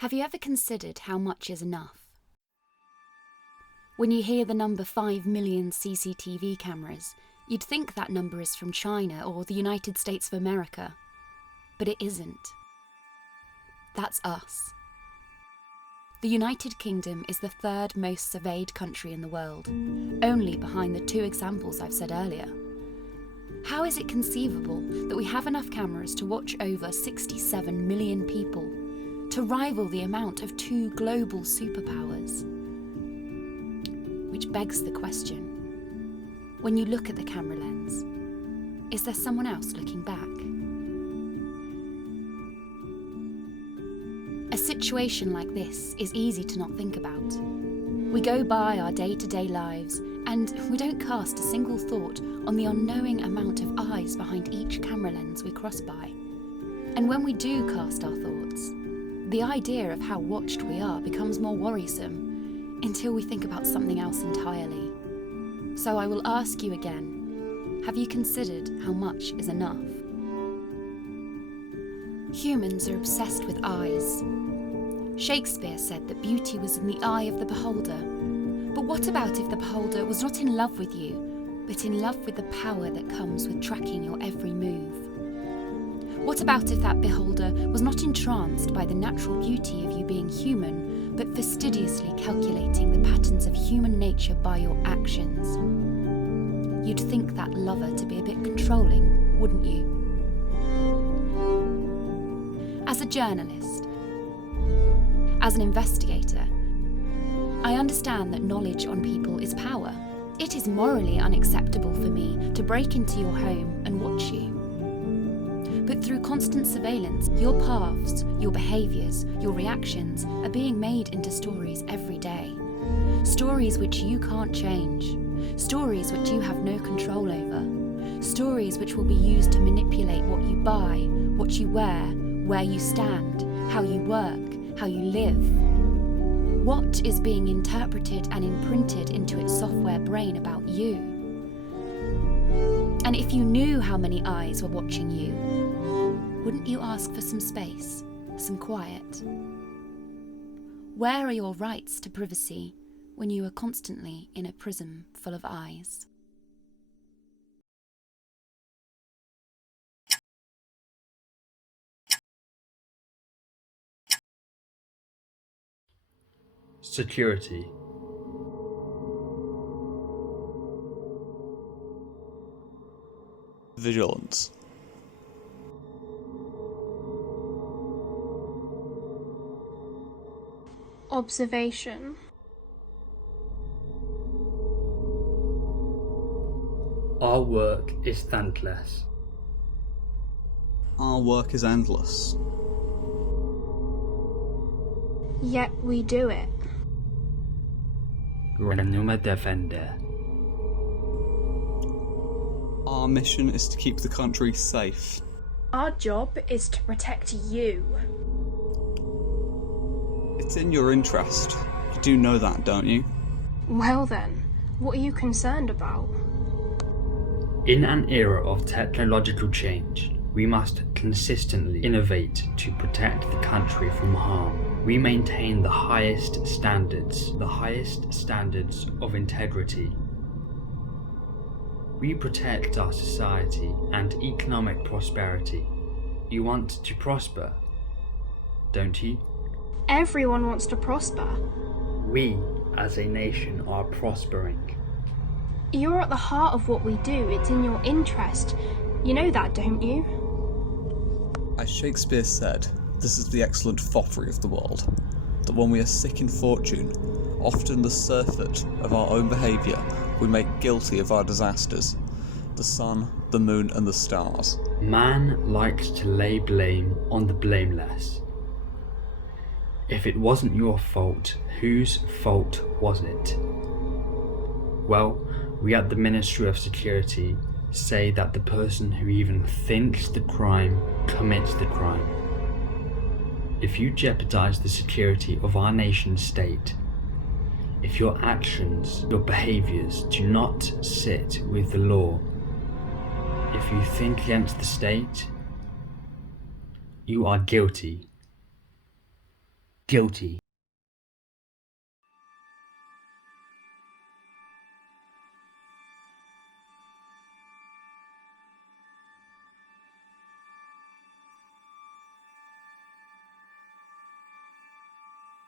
Have you ever considered how much is enough? When you hear the number 5 million CCTV cameras, you'd think that number is from China or the United States of America. But it isn't. That's us. The United Kingdom is the third most surveyed country in the world, only behind the 2 examples I've said earlier. How is it conceivable that we have enough cameras to watch over 67 million people, to rival the amount of 2 global superpowers? Which begs the question, when you look at the camera lens, is there someone else looking back? A situation like this is easy to not think about. We go by our day-to-day lives and we don't cast a single thought on the unknowing amount of eyes behind each camera lens we cross by. And when we do cast our thoughts, the idea of how watched we are becomes more worrisome until we think about something else entirely. So I will ask you again, have you considered how much is enough? Humans are obsessed with eyes. Shakespeare said that beauty was in the eye of the beholder. But what about if the beholder was not in love with you, but in love with the power that comes with tracking your every move? What about if that beholder was not entranced by the natural beauty of you being human, but fastidiously calculating the patterns of human nature by your actions? You'd think that lover to be a bit controlling, wouldn't you? As a journalist, as an investigator, I understand that knowledge on people is power. It is morally unacceptable for me to break into your home and watch you. But through constant surveillance, your paths, your behaviours, your reactions are being made into stories every day. Stories which you can't change. Stories which you have no control over. Stories which will be used to manipulate what you buy, what you wear, where you stand, how you work, how you live. What is being interpreted and imprinted into its software brain about you? And if you knew how many eyes were watching you, wouldn't you ask for some space, some quiet? Where are your rights to privacy when you are constantly in a prison full of eyes? Security. Vigilance. Observation. Our work is thankless. Our work is endless. Yet we do it. Renuma defender. Our mission is to keep the country safe. Our job is to protect you. It's in your interest. You do know that, don't you? Well then, what are you concerned about? In an era of technological change, we must consistently innovate to protect the country from harm. We maintain the highest standards of integrity. We protect our society and economic prosperity. You want to prosper, don't you? Everyone wants to prosper. We, as a nation, are prospering. You're at the heart of what we do. It's in your interest. You know that, don't you? As Shakespeare said, this is the excellent foppery of the world, that when we are sick in fortune, often the surfeit of our own behaviour we make guilty of our disasters, the sun, the moon and the stars. Man likes to lay blame on the blameless. If it wasn't your fault, whose fault was it? Well, we at the Ministry of Security say that the person who even thinks the crime commits the crime. If you jeopardize the security of our nation state, if your actions, your behaviors do not sit with the law, if you think against the state, you are guilty. guilty.